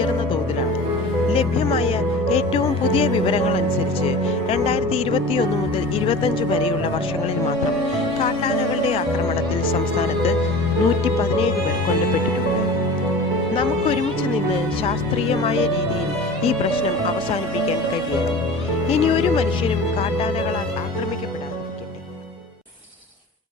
ഉയർന്ന തോതിലാണ്. ലഭ്യമായ ഏറ്റവും പുതിയ വിവരങ്ങൾ അനുസരിച്ച് 2021 മുതൽ 25 വരെയുള്ള വർഷങ്ങളിൽ മാത്രം കാട്ടാനകളുടെ ആക്രമണത്തിൽ സംസ്ഥാനത്ത് 117 പേർ കൊല്ലപ്പെട്ടിട്ടുണ്ട്. നമുക്കൊരുമിച്ച് നിന്ന് ശാസ്ത്രീയമായ രീതിയിൽ ഈ പ്രശ്നം അവസാനിപ്പിക്കാൻ കഴിയണം. ഇനി ഒരു മനുഷ്യനും കാട്ടാനകളാൽ